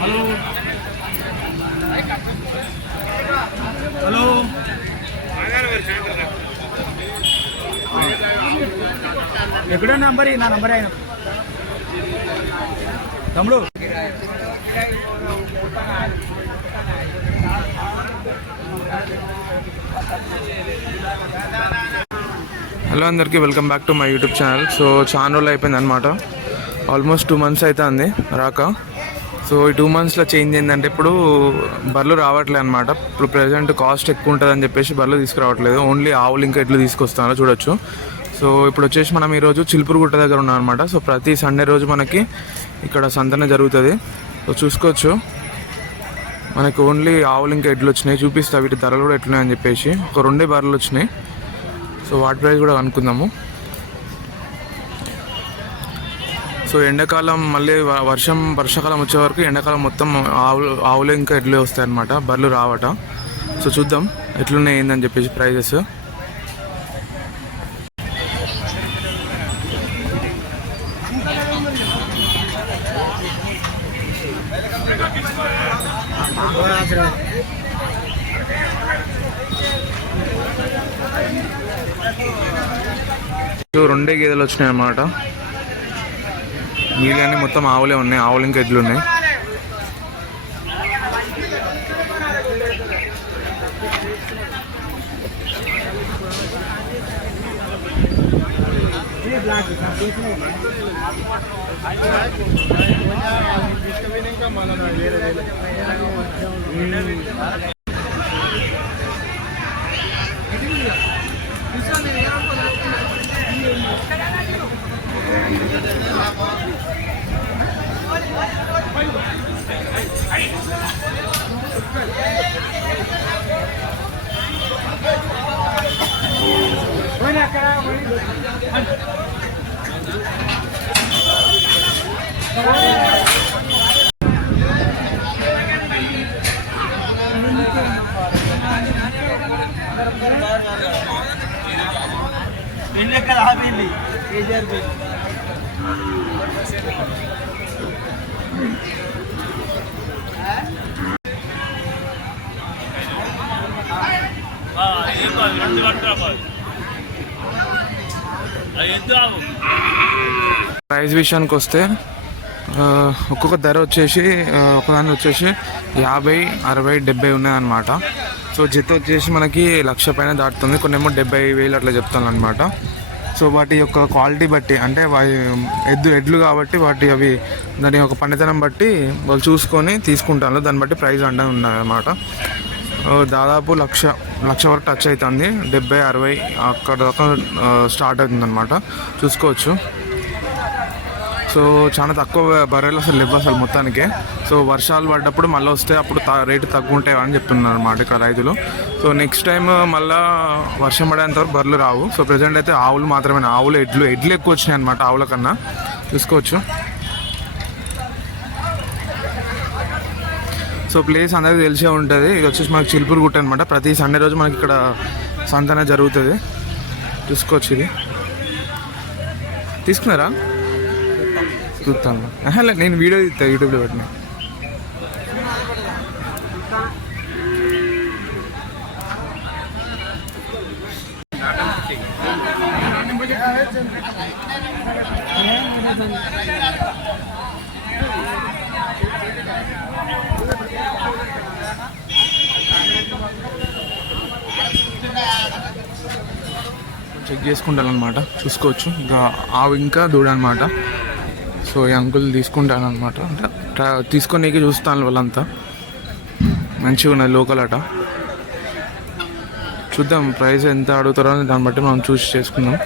Hello hello ఎక్కడో number నా number అయిన తమ్ముడు. హలో అందరికీ, welcome back to my YouTube channel. So చాలా రోజులు అయిపోయింది అనమాట, ఆల్మోస్ట్ 2 months అవుతుంది రాక. సో ఈ 2 monthsలో చేంజ్ ఏంటంటే ఇప్పుడు బర్రెలు రావట్లేదు అనమాట. ఇప్పుడు ప్రజెంట్ కాస్ట్ ఎక్కువ ఉంటుందని చెప్పేసి బర్రెలు తీసుకురావట్లేదు, ఓన్లీ ఆవులు ఇంకా ఎడ్లు తీసుకొస్తాను చూడొచ్చు. సో ఇప్పుడు వచ్చేసి మనం ఈరోజు చిలుపురుగుట్ట దగ్గర ఉన్నాం అనమాట. సో ప్రతి సండే రోజు మనకి ఇక్కడ సంతన జరుగుతుంది. సో చూసుకోవచ్చు, మనకి ఓన్లీ ఆవులు ఇంకా ఎడ్లు వచ్చినాయి. చూపిస్తా వీటి ధరలు కూడా ఎట్లున్నాయని చెప్పేసి. ఒక 2 బర్రెలు వచ్చినాయి. సో వాటి ప్రైస్ కూడా అనుకుందాము. సో ఎండాకాలం మళ్ళీ వర్షాకాలం వచ్చే వరకు ఎండాకాలం మొత్తం ఆవులు ఇంకా ఎడ్లు వస్తాయి అన్నమాట, బర్రెలు రావట. సో చూద్దాం ఎట్లున్నాయి ఏందని చెప్పేసి ప్రైజెస్. రెండే గేదెలు వచ్చినాయి అన్నమాట, మిగిలిన మొత్తం ఆవులే ఉన్నాయి. ఆవులు ఇంకా ఎడ్లు ఉన్నాయి. ప్రైస్ విషయానికి వస్తే ఒక్కొక్క ధర వచ్చేసి ఒకదాని వచ్చేసి 50, 60, 70 ఉన్నాయన్నమాట. సో జత వచ్చేసి మనకి 1,00,000 పైన దాటుతుంది. కొన్నేమో 70,000 అట్లా చెప్తాను అనమాట. సో వాటి యొక్క క్వాలిటీ బట్టి, అంటే ఎడ్లు కాబట్టి వాటి అవి దాని యొక్క పనితనం బట్టి వాళ్ళు చూసుకొని తీసుకుంటాను. దాన్ని బట్టి ప్రైస్ అంటే ఉన్నాయన్నమాట. దాదాపు 1,00,000 వరకు టచ్ అవుతుంది. 70, 60 అక్కడ దాకా స్టార్ట్ అవుతుందన్నమాట. చూసుకోవచ్చు. సో చాలా తక్కువ బర్రెలు అసలు లేవు అసలు మొత్తానికి. సో వర్షాలు పడ్డప్పుడు మళ్ళీ వస్తే అప్పుడు రేటు తక్కువ ఉంటాయి అని చెప్తున్నారు అన్నమాట ఇక్కడ రైతులు. సో నెక్స్ట్ టైం మళ్ళీ వర్షం పడేంతవరకు బర్రెలు రావు. సో ప్రజెంట్ అయితే ఆవులు మాత్రమే, ఆవులు ఎడ్లు ఎక్కువ వచ్చినాయి అన్నమాట ఆవుల కన్నా. చూసుకోవచ్చు. సో ప్లేస్ అందరికీ తెలిసే ఉంటుంది. ఇది వచ్చేసి మనకి చిలుపురుగుట్ట అనమాట. ప్రతి సండే రోజు మనకి ఇక్కడ సంతన జరుగుతుంది. చూసుకోవచ్చు. ఇది తీసుకున్నారా? చూస్తాను. నేను వీడియో తీస్తాను, యూట్యూబ్లో పెట్టిన. చెక్ చేసుకుంటానమాట. చూసుకోవచ్చు. ఇంకా ఆవు ఇంకా దూడ అనమాట. సో ఈ అంకుల్ తీసుకుంటానమాట. అంటే తీసుకొనికి చూస్తాను. వాళ్ళంతా మంచిగా ఉన్నది, లోకల్ అట. చూద్దాం ప్రైస్ ఎంత అడుగుతారో దాన్ని బట్టి మనం చూసి చేసుకుందాం,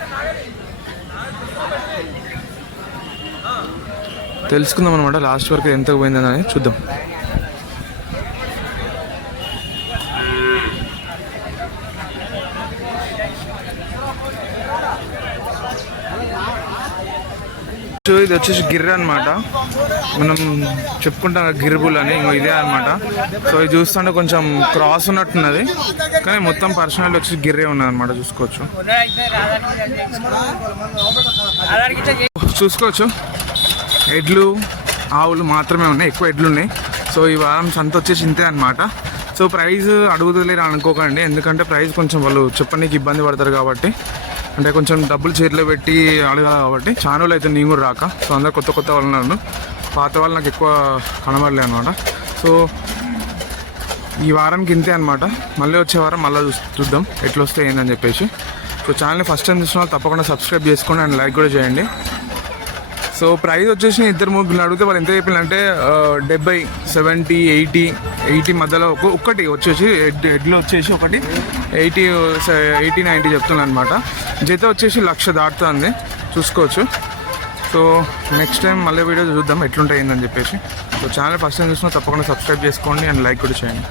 తెలుసుకుందాం అనమాట. లాస్ట్ వరకు ఎంత పోయిందని చూద్దాం. సో ఇది వచ్చేసి గిర్రె అనమాట. మనం చెప్పుకుంటాం గిర్బుల్ అని, ఇదే అనమాట. సో ఇది చూస్తుంటే కొంచెం క్రాస్ ఉన్నట్టున్నది, కానీ మొత్తం పర్సనల్ వచ్చేసి గిర్రె ఉన్నది అనమాట. చూసుకోవచ్చు. ఎడ్లు ఆవులు మాత్రమే ఉన్నాయి, ఎక్కువ ఎడ్లు ఉన్నాయి. సో ఈ వారం సంత వచ్చేసి ఇంతే అనమాట. సో ప్రైస్ అడుగుతలేరు అనుకోకండి, ఎందుకంటే ప్రైస్ కొంచెం వాళ్ళు చెప్పడానికి ఇబ్బంది పడతారు కాబట్టి, అంటే కొంచెం డబ్బులు చేతిలో పెట్టి అడగాలి కాబట్టి. ఛానల్ అయితే నేను కూడా రాక, సో అందరు కొత్త కొత్త వాళ్ళు నన్ను, పాత వాళ్ళు నాకు ఎక్కువ కనబడలే అనమాట. సో ఈ వారంకి ఇంతే అనమాట. మళ్ళీ వచ్చే వారం మళ్ళీ చూద్దాం ఎట్లా వస్తే ఏందని చెప్పేసి. సో ఛానల్ని ఫస్ట్ టైం చూసిన వాళ్ళు తప్పకుండా సబ్స్క్రైబ్ చేసుకోండి అండ్ లైక్ కూడా చేయండి. సో ప్రైస్ వచ్చేసి ఇద్దరు ముగ్గురు అడిగితే వాళ్ళు ఎంత చెప్పిందంటే 70, 70, 80 మధ్యలో ఒక్కటి వచ్చేసి హెడ్లో వచ్చేసి ఒకటి 80, 90 చెప్తున్నాను అనమాట. జత వచ్చేసి 1,00,000 దాటుతుంది, చూసుకోవచ్చు. సో నెక్స్ట్ టైం మళ్ళీ వీడియో చూద్దాం ఎట్లుంటాయి ఏందని చెప్పేసి. సో ఛానల్ ఫస్ట్ టైం చూసినా తప్పకుండా సబ్స్క్రైబ్ చేసుకోండి అండ్ లైక్ కూడా చేయండి.